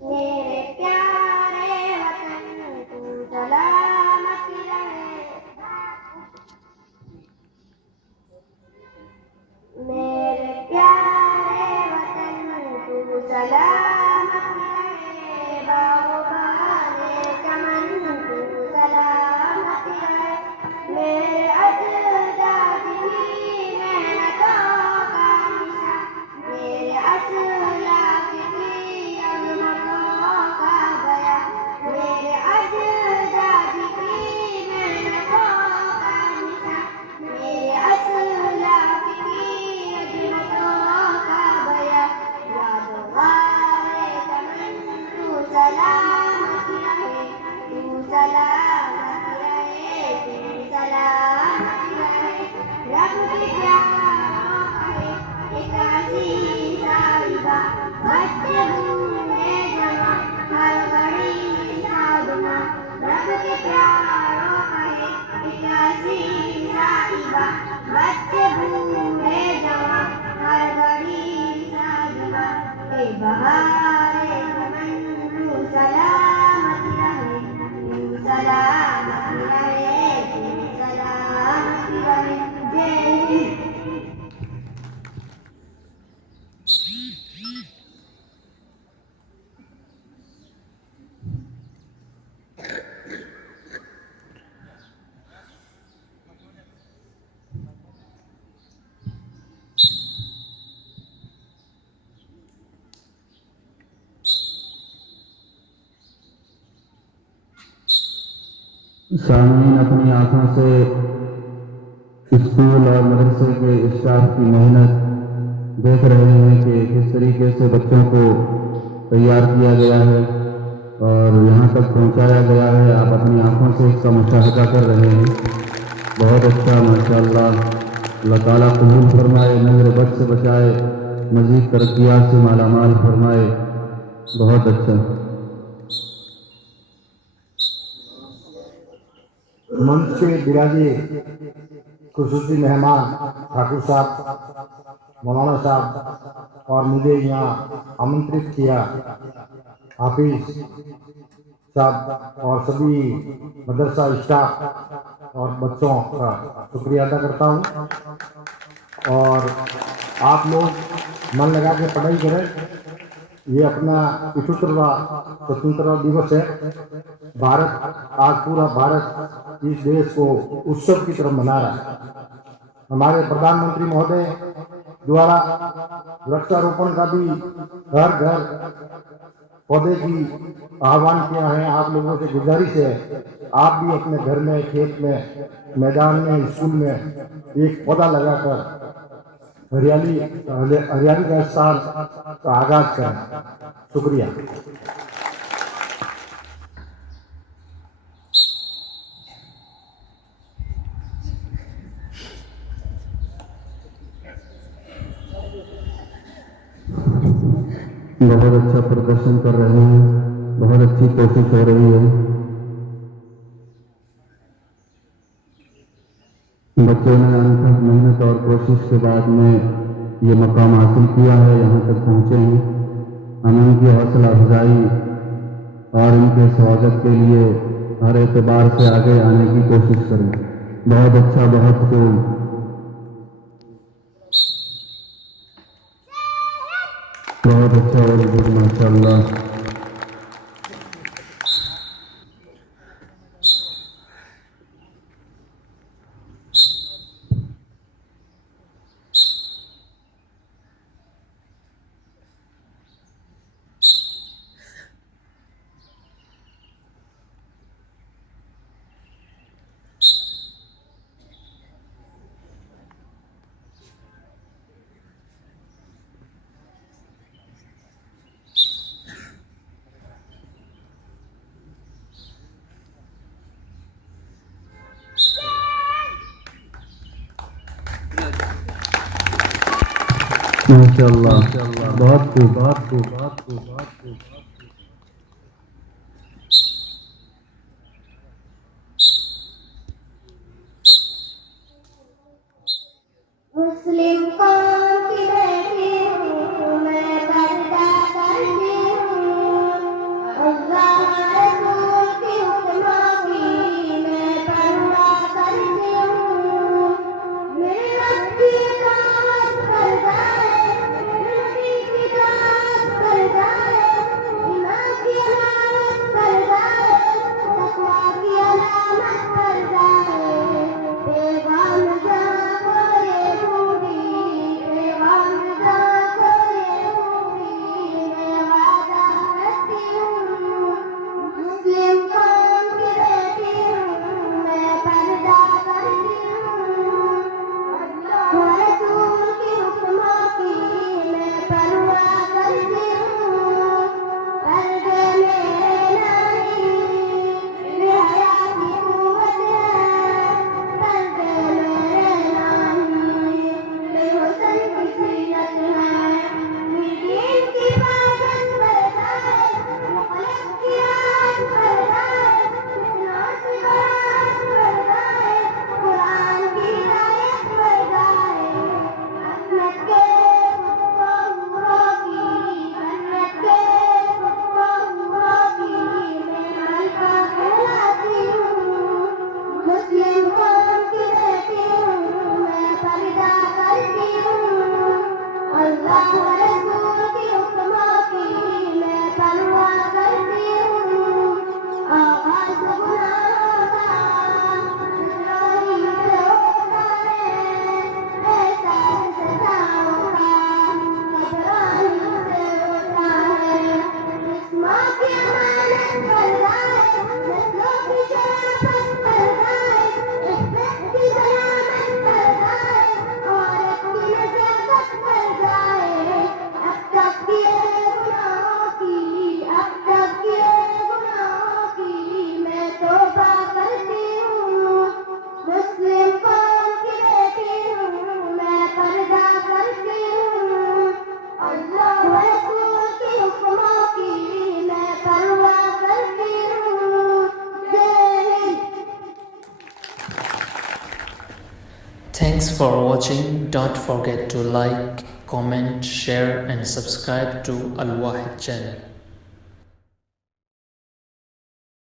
मेरे प्यारे वतन तू सलामत रहे। मेरे प्यारे वतन तू सलामत रहे। बागबाने चमन तू सलामत रहे। मेरे अजदाद की मेहनतों का निशान, मेरे असलाफ की अज़मतों का बयां, मेरे अजदाद की मेहनतों का निशान, मेरे असलाफ की अज़मतों का बयां। यादगारे चमन तू सलामत रहे, तू सलामत रहे, तू सलामत रहे। रब के प्यारों कहे इकासी साहिबा, बच्चे बूढ़े जवान हर घड़ी साधना। रब के प्यारों कहे इकासी साहिबा, बच्चे बूढ़े जवान हर घड़ी साधना। ए बहारे चमन तू सलामत रहे, तू सलामत रहे, तू सलामत रहे। जय हिंद। सामीन अपनी आंखों से स्कूल और मदरसे के स्टाफ की मेहनत देख रहे हैं कि किस तरीके से बच्चों को तैयार किया गया है और यहाँ तक पहुँचाया गया है। आप अपनी आंखों से इसका मुशाहिदा कर रहे हैं। बहुत अच्छा, माशाअल्लाह। अल्लाह ताला कबूल फरमाए, नज़र बद से बचाए, मज़ीद तरक्कियात से मालामाल फरमाए। बहुत अच्छा। मंच पे बिराजे खुसूसी मेहमान ठाकुर साहब, मौलाना साहब और मुझे यहाँ आमंत्रित किया हाफिज साहब और सभी मदरसा स्टाफ और बच्चों का शुक्रिया अदा करता हूँ। और आप लोग मन लगा के पढ़ाई करें। ये अपना 75वां स्वतंत्रता दिवस है। भारत, आज पूरा भारत इस देश को उत्सव की तरफ मना रहा है। हमारे प्रधानमंत्री महोदय द्वारा वृक्षारोपण का भी घर घर पौधे की आह्वान किया है। आप लोगों से गुजारिश है, आप भी अपने घर में, खेत में, मैदान में, स्कूल में एक पौधा लगाकर हरियाली का साल का आगाज करें। शुक्रिया। बहुत अच्छा प्रदर्शन कर रहे हैं, बहुत अच्छी कोशिश हो रही है। बच्चों ने अनथक मेहनत और कोशिश के बाद में ये मकाम हासिल किया है, यहाँ तक पहुँचे हैं। हम इनकी हौसला अफजाई और इनके स्वागत के लिए हर एतबार से आगे आने की कोशिश करें। बहुत अच्छा, बहुत खूब। बहुत अच्छा, वेरी गुड, माशाअल्लाह। माशाअल्लाह, बहुत खूब, बहुत खूब, बहुत खूब, बहुत खूब। मुस्लिम कौम की बेटी हूँ मैं, पर्दा करती हूँ। Thanks for watching. Don't forget to like, comment, share and subscribe to Al Wahid channel.